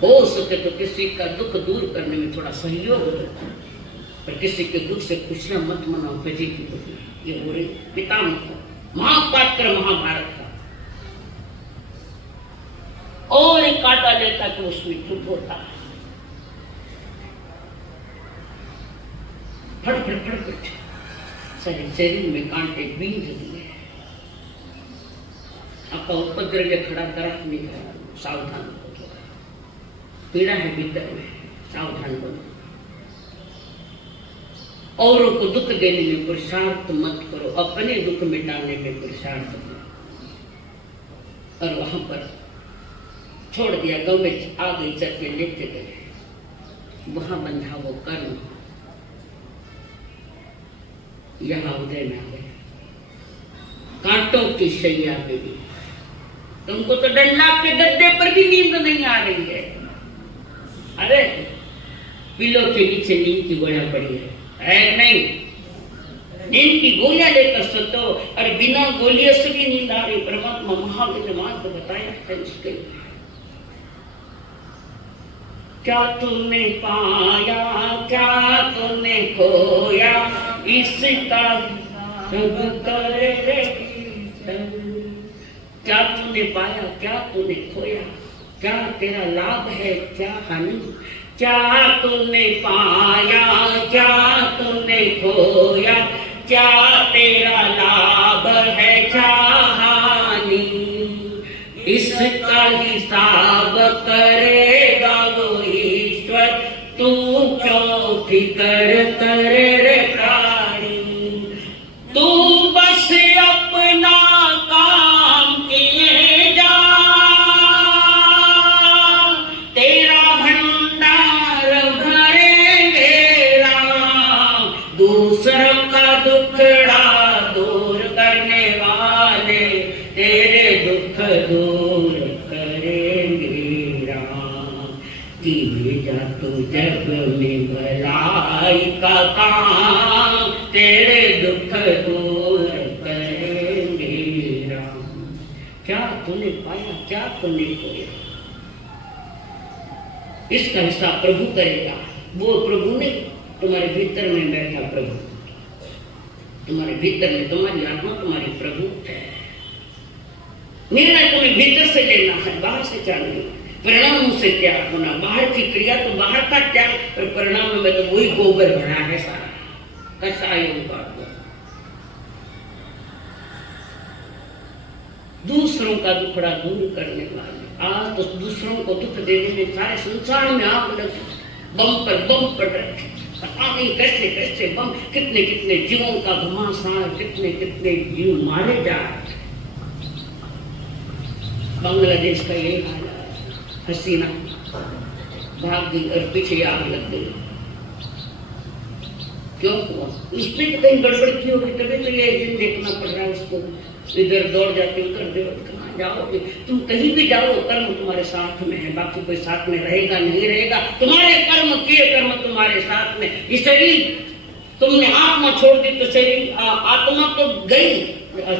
हो सके तो किसी का दुख दूर करने में थोड़ा सहयोग हो, पर किसी के दुख से खुशियां मत मनाओ, फजीयत होती। ये हो रही पितामह महापात्र महाभारत का। और एक कांटा लेता तो उसमें चुप होता, फड़ सारे शरीर में कांटे बीज दिए। आपका उपद्रव खड़ा तरफ नहीं है, सावधान हो, पीड़ा है भीतर में, सावधान बनो। औरों को दुख देने में पुरुषार्थ मत करो, अपने दुख मिटाने में पुरुषार्थ करो। और वहां पर छोड़ दिया, गौ में आ गई, चल के लेते गए, वहां बंधा वो कर्म यहाँ उदय में आ गए। कांटों की शैया पे भी तुमको तो डंडा के गद्दे पर भी नींद नहीं आ रही है। अरे पिलो के नीचे नींद की गोलियां पड़ी है नहीं, नींद की गोलियां लेकर सोतो, और बिना गोलियों से भी नींद आ रही। परमात्मा महावीर ने मार्ग बताया है इसके लिए। क्या तूने पाया क्या तूने खोया, इसका सब करे रे। क्या तूने पाया क्या तूने खोया, क्या तेरा लाभ है क्या हानि। क्या तूने पाया क्या तूने खोया, क्या तेरा लाभ है क्या हानि। इसका हिसाब करेगा वो ईश्वर, तू क्यों फिक्र करे रे प्राणी। तू बस अपना काम किए जा, तेरा भंडार भरेंगे राम। दूसरों का दुखड़ा दूर करने वाले, तेरे दुख दूर करेंगे राम। कि भेजा तू जग में भलाई का काम, तेरे दुख दूर करेंगे राम। क्या तूने पाया क्या तूने खोया, इसका हिसाब प्रभु करेगा। वो प्रभु नहीं, तुम्हारे भीतर में बैठा प्रभु, तुम्हारे भीतर में तुम्हारी आत्मा तुम्हारी प्रभु है। निर्णय तुम्हें भीतर से लेना है, बाहर से चाहिए। परिणाम से त्याग होना, बाहर की क्रिया तो बाहर का त्याग, पर परिणाम में तो वही गोबर भरा है सारा, कसाई का। दूसरों का दुखड़ा दूर करने वाले। आज तो दूसरों को दुख देने में सारे संसार में आग लगी, बम पर बम पड़ रहे। पता नहीं कैसे कैसे बम, कितने कितने जीवों का घमासान, कितने कितने जीव मारे जा रहे। बांग्लादेश का ये हाल है, हसीना भाग गई और पीछे आग लग गई। क्यों हुआ? उसने तो कहीं गड़बड़ की होगी, तभी तो ये दिन देखना पड़ रहा है उसको। इधर दौड़ जाती, उधर कहाँ जाओगे तुम? कहीं भी जाओ, कर्म तुम्हारे साथ में है, बाकी कोई साथ में रहेगा नहीं रहेगा। तुम्हारे कर्म किए कर्म तुम्हारे साथ में। ये शरीर तुमने आत्मा छोड़ दी तो शरीर आत्मा तो गई,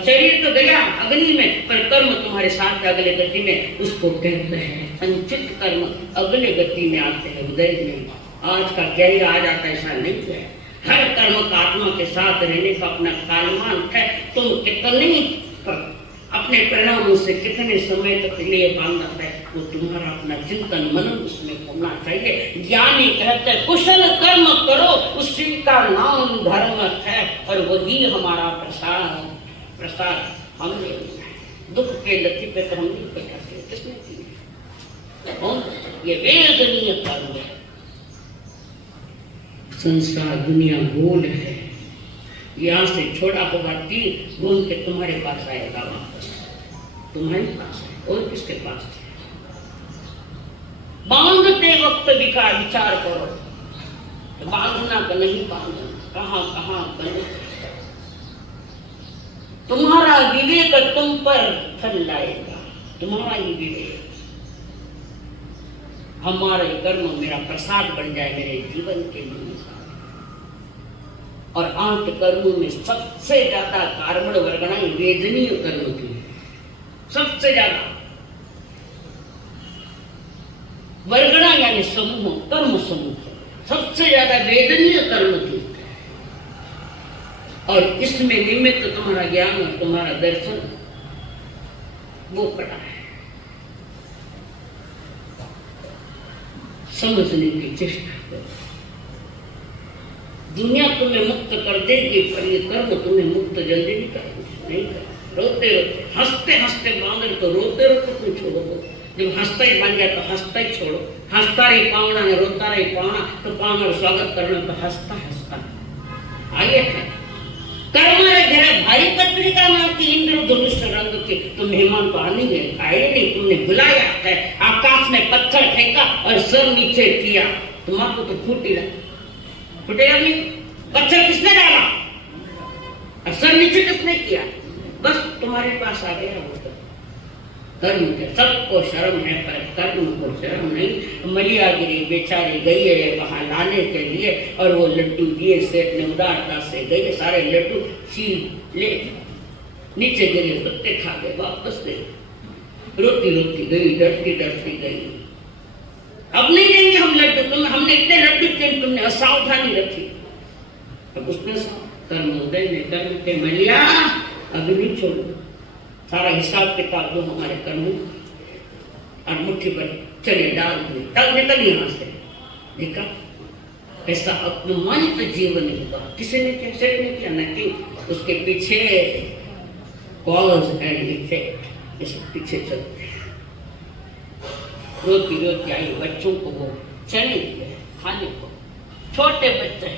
शरीर तो गया अग्नि में, पर कर्म तुम्हारे साथ अगले गति में। उसको कहते हैं संचित कर्म अगले गति में आते हैं, उदय में। आज का क्या ही आ जाता है, ऐसा नहीं है। हर कर्म का आत्मा के साथ रहने का अपना कालमान है। तुम कितने अपने परिणामों से कितने समय तक लिए बांधा है, वो तुम्हारा अपना चिंतन मनन उसमें होना चाहिए। ज्ञानी कहते हैं कुशल कर्म करो, उसी का नाम धर्म है, और वही हमारा प्रसाद हमने। दुख के लतीफे पर हम नहीं बैठाते, किसने किए? ये वेदनीय कर्म है। संसार दुनिया गोल है, यहाँ से छोड़ा होगा तीर घूम के तुम्हारे पास आएगा वापस, तुम्हारे पास है और किसके पास है? बांधते वक्त विचार करो, तो बांधना का नहीं बांधना, कहाँ कहाँ बंद। तुम्हारा विवेक तुम पर फल लाएगा, तुम्हारा ही विवेक। हमारे कर्म मेरा प्रसाद बन जाए मेरे जीवन के लिए। और 8 कर्मों में सबसे ज्यादा कार्बन वर्गणाएं वेदनीय कर्म की है। सबसे ज्यादा वर्गणा यानी समूह, कर्म समूह सबसे ज्यादा वेदनीय कर्म की। और इसमें निमित्त तुम्हारा ज्ञान और तुम्हारा दर्शन वो पड़ा है। समझने की चेष्टा करो। दुनिया तुम्हें मुक्त कर देगी, पर ये कर्म तुम्हें मुक्त जल्दी नहीं कर। रोते रोते हंसते हंसते बांधर तो रोते रोते तुम छोड़ो। जब हंसता ही बन गया तो हंसता ही छोड़ो। हंसता रही पावना ने रोता रही पावना, तो पावना स्वागत करना तो हंसता हंसता आइए है। कर्म रे घेरे भाई पत्रिका नाम की इंद्र धनुष रंग के, तो मेहमान तो आने गए, आए नहीं, तुमने बुलाया है। आकाश में पत्थर फेंका और सर नीचे किया, तुम्हारा तो फूटेगा नहीं। पत्थर किसने डाला और सर नीचे किसने किया? बस तुम्हारे पास आ गया वो कर्म के। सबको शर्म है पर कर्म को शर्म नहीं। मैया गिरी बेचारी गई है वहां लाने के लिए, और वो लड्डू दिए सेठ ने उदारता से, गए सारे लड्डू छीन ले, नीचे गिरे, पत्ते खा गए, वापस गए, रोती रोती गई, डरती डरती गई। अब नहीं देंगे हम लड्डू, तुम हमने इतने लड्डू थे, तुमने असावधानी रखी। अब उसने कर्म उदय ने कर्म के मैया अभी नहीं छोड़ो, सारा हिसाब किताब दो हमारे कर्म और मुट्ठी पर चले डाल दो, तब निकल यहाँ से। देखा ऐसा अपमानित जीवन होगा, किसी ने क्या सेट नहीं किया, न कि उसके पीछे कॉज एंड इफेक्ट, इस पीछे चलते हैं। रोती रोती आई, बच्चों को वो चने दिए खाने को, छोटे बच्चे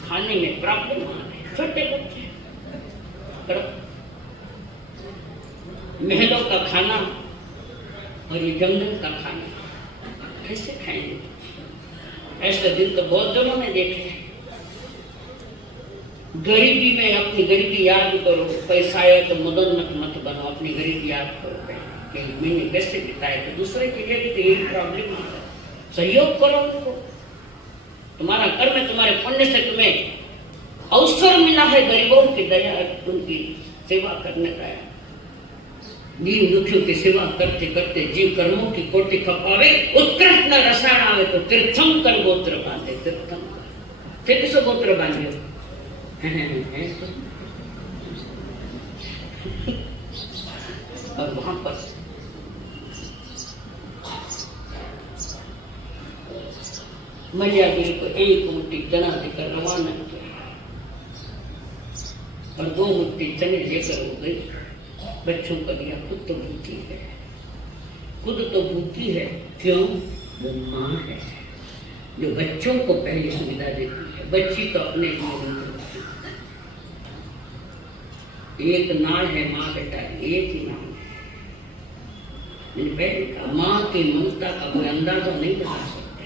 खाने में प्रॉब्लम आ रही, छोटे बच्चे महलों का खाना और ये जंगल का खाना कैसे खाएंगे? ऐसे दिन तो बहुत जनों ने देखे। गरीबी में अपनी गरीबी याद करो, पैसा है तो मुदन्नत मत बनो, अपनी गरीबी याद करो कि मैंने कैसे बिताए, तो दूसरे के लिए भी तो यही प्रॉब्लम है। सहयोग करो उनको, तुम्हारा कर्म तुम्हारे पुण्य से तुम्हें अवसर मिला है गरीबों की दया, उनकी सेवा करने का। दीन दुखियों की सेवा करते करते जीव कर्मों की कोटि खपावे, उत्कृष्ट न रसायन आवे तो तीर्थंकर गोत्र बांधे। तीर्थंकर फिर किसो गोत्र बांधे और वहां पर मलियागिरी को 1 मुट्ठी चना देकर रवाना किया और 2 मुट्ठी चने लेकर हो गई। बच्चों का दिया, खुद तो भूखी है, खुद तो भूखी है। क्यों? वो माँ है जो बच्चों को पहली सुविधा देती है। बच्ची तो अपने लिए एक नाम है, माँ बेटा एक ही नाम है। मैंने पहले कहा माँ की ममता का कोई अंदाजा नहीं बता सकते।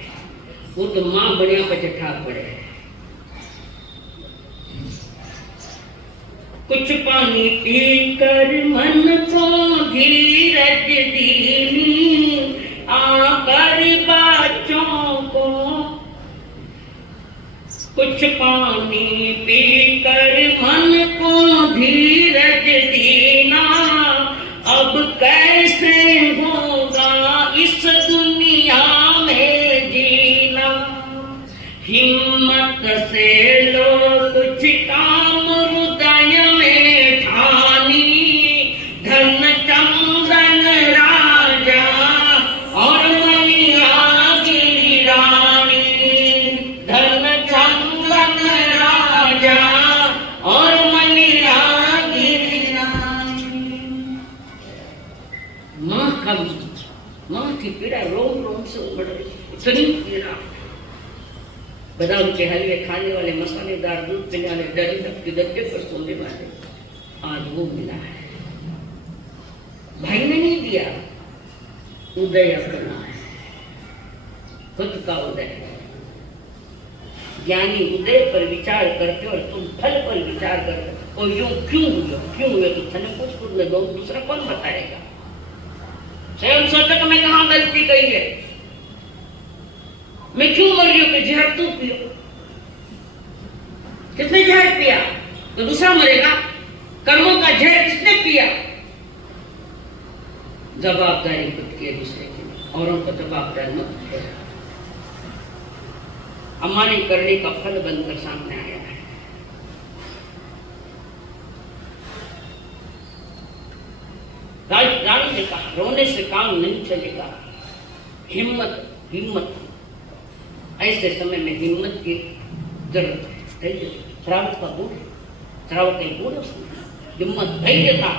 वो तो माँ बढ़िया पे चढ़ा पड़े, कुछ पानी पीकर मन को धीरज दीनी, आकर बच्चों को कुछ पानी पीकर मन को धीरज दीना, अब कैसे होगा इस दुनिया में जीना। हिम्मत से लो कुछ काम हृदय में ठानी, धन चंदन राजा और मैया गिरी रानी, धन चंदन राजा और मैया गिरी रानी। माँ की पीड़ा रोम रोम से उमड़ रही, इतनी पीड़ा। बादाम के हलवे खाने वाले, मसालेदार दूध पीने वाले, दरिद्र के गद्दे पर सोने वाले, आज वो मिला है। भाई ने नहीं दिया, उदय अपना है, खुद का उदय। ज्ञानी उदय पर विचार करते और तुम फल पर विचार करते। और यूं क्यों हुए तो थने कुछ खुद में दूसरा कौन बताएगा। स्वयं सोचो कि मैं कहाँ गलती कही है, मैं क्यों मर रही हूं कि जहर तू पियो। किसने जहर पिया तो दूसरा मरेगा। कर्मों का जहर किसने पिया। जवाबदारी खुद की है दूसरे की, औरों को जवाबदार मत है। अमानी करने का फल बनकर सामने आया है। रानी ने कहा रोने से काम नहीं चलेगा, हिम्मत। ऐसे समय में हिम्मत की जरूरत है। श्रावक का गुण, श्रावक का गुण हिम्मत, धैर्य था।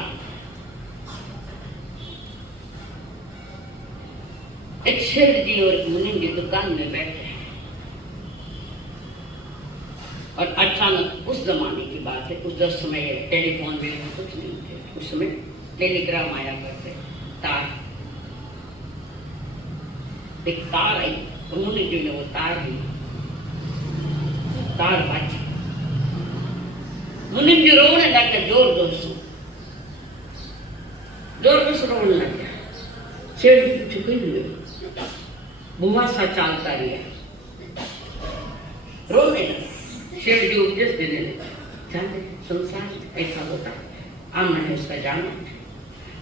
एक शेर जी और मुनि जी दुकान में बैठे हैं और अचानक उस जमाने की बात है, उस समय टेलीफोन भी कुछ नहीं थे, उस समय टेलीग्राम आया करते, तार। एक तार आई, उन्होंने जो है वो तार बाजी। मुनि जी रोने लगे, जोर से रोने लगे। शेर जी पूछे हुए बुआ सा चालता रहा, रोने लगे। शेर जी उपदेश देने लगे, जानते संसार ऐसा होता है, आमना है उसका जाना,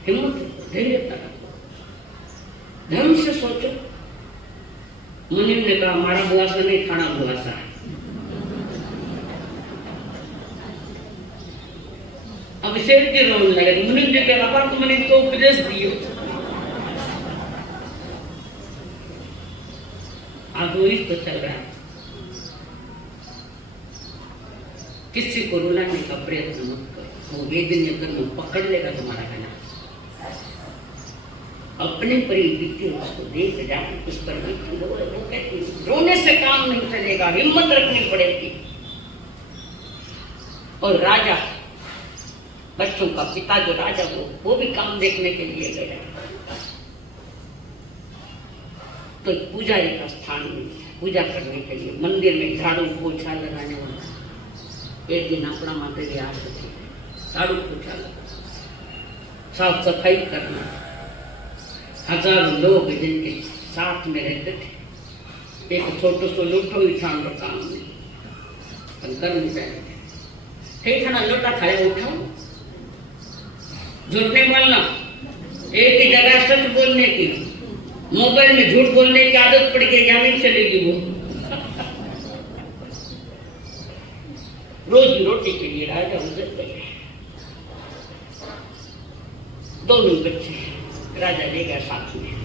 हिम्मत धैर्य रखो, धर्म से सोचो। मुनि ने कहा हमारा बुआसा नहीं, खाना बुआसा है। अब शेर जी रोने लगे। मुनि ने कहा बाबा तुमने तो उपदेश दियो। आधुरी तो चल रहा है, किसी को रुलाने का प्रयत्न मत करो, वो वेदनीय कर्म पकड़ लेगा तुम्हारा गला। अपने पर ही बीती उसको देख जाए, उस पर रोने से काम नहीं चलेगा, हिम्मत रखनी पड़ेगी। और राजा, बच्चों का पिता जो राजा वो भी काम देखने के लिए गया। तो पुजारी का स्थान पूजा करने के लिए मंदिर में झाड़ू पोछा लगाने वाला एक दिन अपना माते आ सके, झाड़ू पोछा लगा, साफ सफाई करना। हजारों लोग जिनके साथ में रहते थे, एक छोटो सो लूठो ही ठान का काम नहीं कर नहीं पाए। ठीक है ना, लोटा खाया उठाओ, झूठ नहीं बोलना, एक ही जगह सच बोलने की। मोबाइल में झूठ बोलने की आदत पड़ गई, या नहीं चलेगी वो। रोजी रोटी के लिए राजा उधर गए, दोनों बच्चे राजा ले गया साथ में।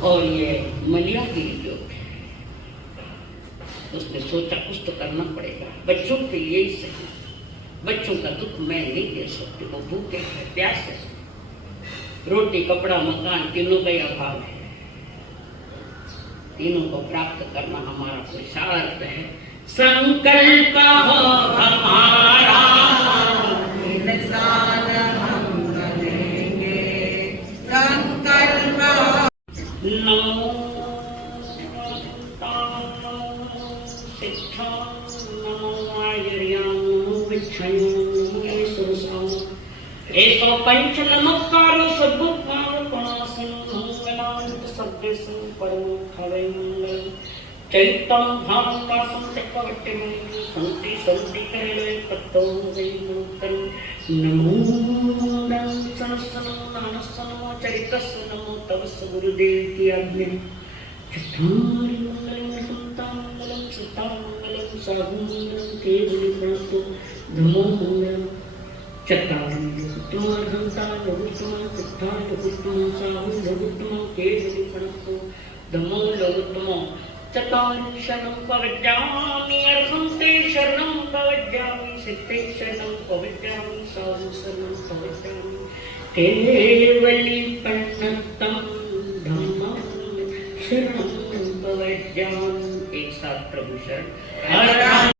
और ये मलिया गिरी जो उसने सोचा कुछ तो करना पड़ेगा, बच्चों के लिए ही सही। बच्चों का दुख मैं नहीं दे सकती, वो भूखे हैं, प्यासे, रोटी कपड़ा मकान तीनों का अभाव है। तीनों को प्राप्त करना हमारा पुरुषार्थ है। संकल्प हो हमारा, इंसान हम करेंगे, संकल्प नमो शिक्षा नमो आयर्याम विच्छय ऐसो पंच नमस्कार सद्गुण पणासन मंगलांत सद्देसन परम खवे मंगल चैतम भावनासम चक्रवर्ती मंगल संति संति करे पत्तो वैमुक्तन नमो नमः सनसनो नानसनो चरितस्य नमो तवस गुरुदेव की आज्ञा चत्तारि मंगलम संता मंगलम सुता मंगलम साधु मंगलम केवली प्रणतो धमो मंगलम चत्तारि लघुत्तमा लघुत्तमा चत्तारि लघुत्तमा साहु लघुत्तमा केवली प्रणतो धमो लघुत्तमा चत्तारि शरणं प्रवज्जामि अर्हं ते शरणं प्रवज्जामि सिद्धे शरणं प्रवज्जामि साहु शरणं प्रवज्जामि केवली प्रणतं धम्मं शरणं प्रवज्जामि। एक साथ प्रभु शरण మనసు